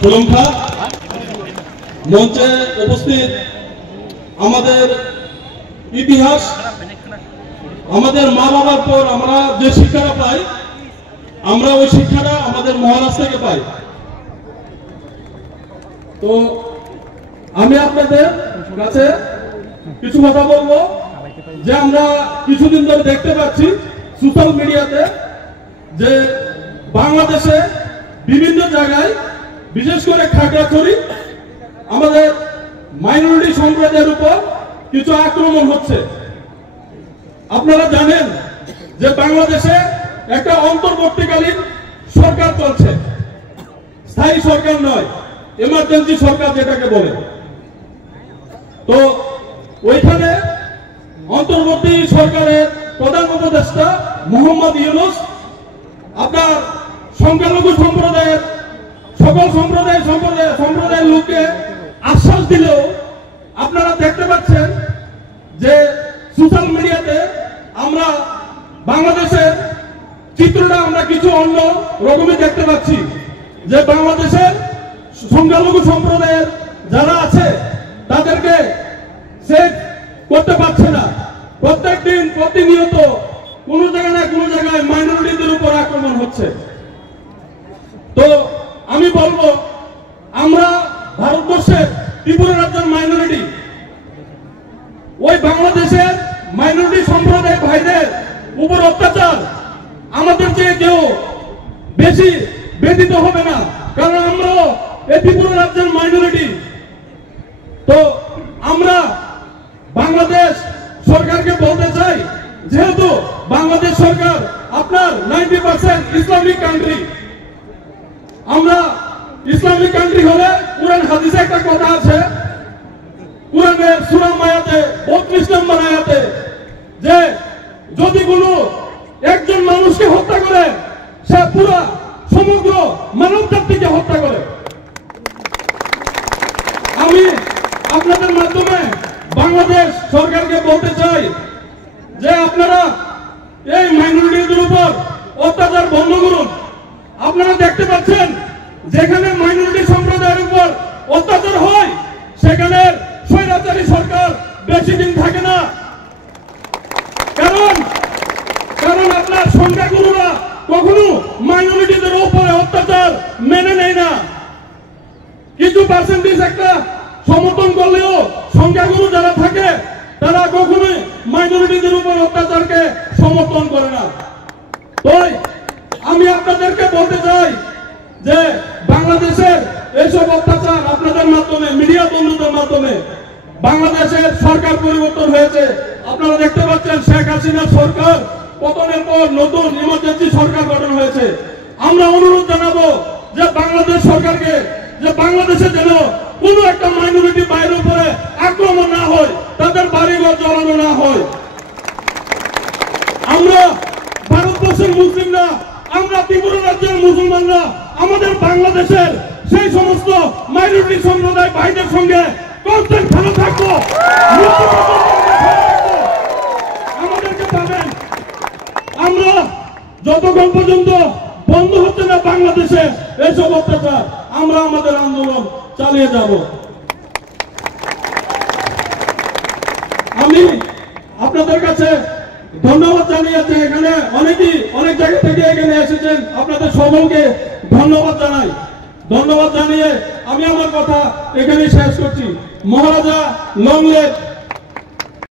খুলম খা মঞ্চে উপস্থিত আমাদের ইতিহাস, আমাদের মা বাবার পর আমরা যে শিক্ষাটা পাই, আমরা ওই শিক্ষাটা আমাদের মহারাজ থেকে পাই। তো আমি আপনাদের কাছে কিছু কথা বলবো যে আমরা কিছুদিন ধরে দেখতে পাচ্ছি সোশ্যাল মিডিয়াতে যে বাংলাদেশে বিভিন্ন জায়গায়, বিশেষ করে খাগড়াছড়ি, আমাদের মাইনরিটি সম্প্রদায়ের উপর কিছু আক্রমণ হচ্ছে। আপনারা জানেন যে বাংলাদেশে একটা অন্তর্বর্তীকালীন সরকার চলছে, স্থায়ী সরকার নয়, এমার্জেন্সি সরকার যেটাকে বলে। তো ওইখানে অন্তর্বর্তী সরকারের প্রধান উপদেষ্টা মোহাম্মদ ইউনূস আপনার সংখ্যালঘু সম্প্রদায়ের সকল সম্প্রদায়ের লোককে আশ্বাস দিলেও আপনারা দেখতে পাচ্ছেন যে সোশ্যাল মিডিয়াতে আমরা বাংলাদেশের চিত্রটা আমরা কিছু অন্য রকমই দেখতে পাচ্ছি, যে বাংলাদেশের সংখ্যালঘু সম্প্রদায়ের যারা আছে তাদেরকে সেভ করতে পারছে না। প্রত্যেক দিন প্রতিনিয়ত কোন জায়গায় না কোন জায়গায় মাইনরিটিদের উপর আক্রমণ হচ্ছে। তো আমি বলবো, আমরা ভারতবর্ষের ত্রিপুরা রাজ্যের মাইনরিটি, ওই বাংলাদেশের মাইনরিটি সম্প্রদায় ভাইদের উপর অত্যাচার আমাদের চেয়ে কেউ বেশি ব্যথিত হবে না, কারণ আমরা এই ত্রিপুরা রাজ্যের মাইনরিটি। তো আমরা বাংলাদেশ সরকারকে বলতে চাই, যেহেতু বাংলাদেশ সরকার আপনার 90% ইসলামিক কান্ট্রি, আমরা ইসলামিক কান্ট্রি হলে কুরআন হাদিসে একটা কথা আছে, কুরআনের সূরা মায়াতে 32 নম্বর আয়াতে, যে যদি কোনো একজন মানুষকে হত্যা করে সে পুরো সমগ্র মানব জাতিকে হত্যা করে। আমি আপনাদের মাধ্যমে বাংলাদেশ সরকারকে বলতে চাই যে আপনারা এই মাইনরিটিদের উপর অত্যাচার বন্ধ করুন। আপনারা দেখতে পাচ্ছেন যেখানে মাইনরিটি সম্প্রদায়ের উপর অত্যাচার হয় সেখানে স্বৈরাচারী সরকার বেশি দিন থাকে না, কারণ আপনার সংখ্যাগুরুরা কখনো মাইনরিটিদের উপরে অত্যাচার মেনে নেয় না। কিছু পার্সেন্টেজ একটা সমর্থন করলেও সংখ্যাগুরু যারা থাকে তারা কখনোই মাইনরিটিদের উপর অত্যাচারকে সমর্থন করে না। তাই আমি আপনাদেরকে বলতে চাই যে বাংলাদেশের এইসব অত্যাচার আপনাদের মাধ্যমে, মিডিয়া বন্ধুদের মাধ্যমে বাংলাদেশের সরকার পরিবর্তন হয়েছে। আপনারা দেখতে পাচ্ছেন শেখ হাসিনার সরকার পতনের পর নতুন ইমার্জেন্সি সরকার গঠন হয়েছে। আমরা অনুরোধ জানাবো যে বাংলাদেশ সরকারকে, যে বাংলাদেশে যেন কোনো একটা মাইনরিটি বাইরের উপরে আক্রমণ না হয়, তাদের বাড়িঘর জ্বালানো না হয়। আমরা ভারতবর্ষের মুসলিমরা, আমরা ত্রিপুরা রাজ্যের মুসলমানরা আমাদের বাংলাদেশের সেই সমস্ত মাইনরিটি সম্প্রদায় ভাইদের সঙ্গে কনস্ট্যান্ট ভালো থাকবো। আমাদেরকে পাবেন, আমরা যতক্ষণ পর্যন্ত বন্ধ হচ্ছে না বাংলাদেশে এসব অত্যাচার, আমরা আমাদের আন্দোলন চালিয়ে যাব। আমি আপনাদের কাছে ধন্যবাদ জানিয়েছি, এখানে অনেকেই অনেক জায়গা থেকে এখানে এসেছেন, আপনাদের সকলকে ধন্যবাদ জানাই। ধন্যবাদ জানিয়ে আমি আমার কথা এখানেই শেষ করছি। মহারাজা লং লিভ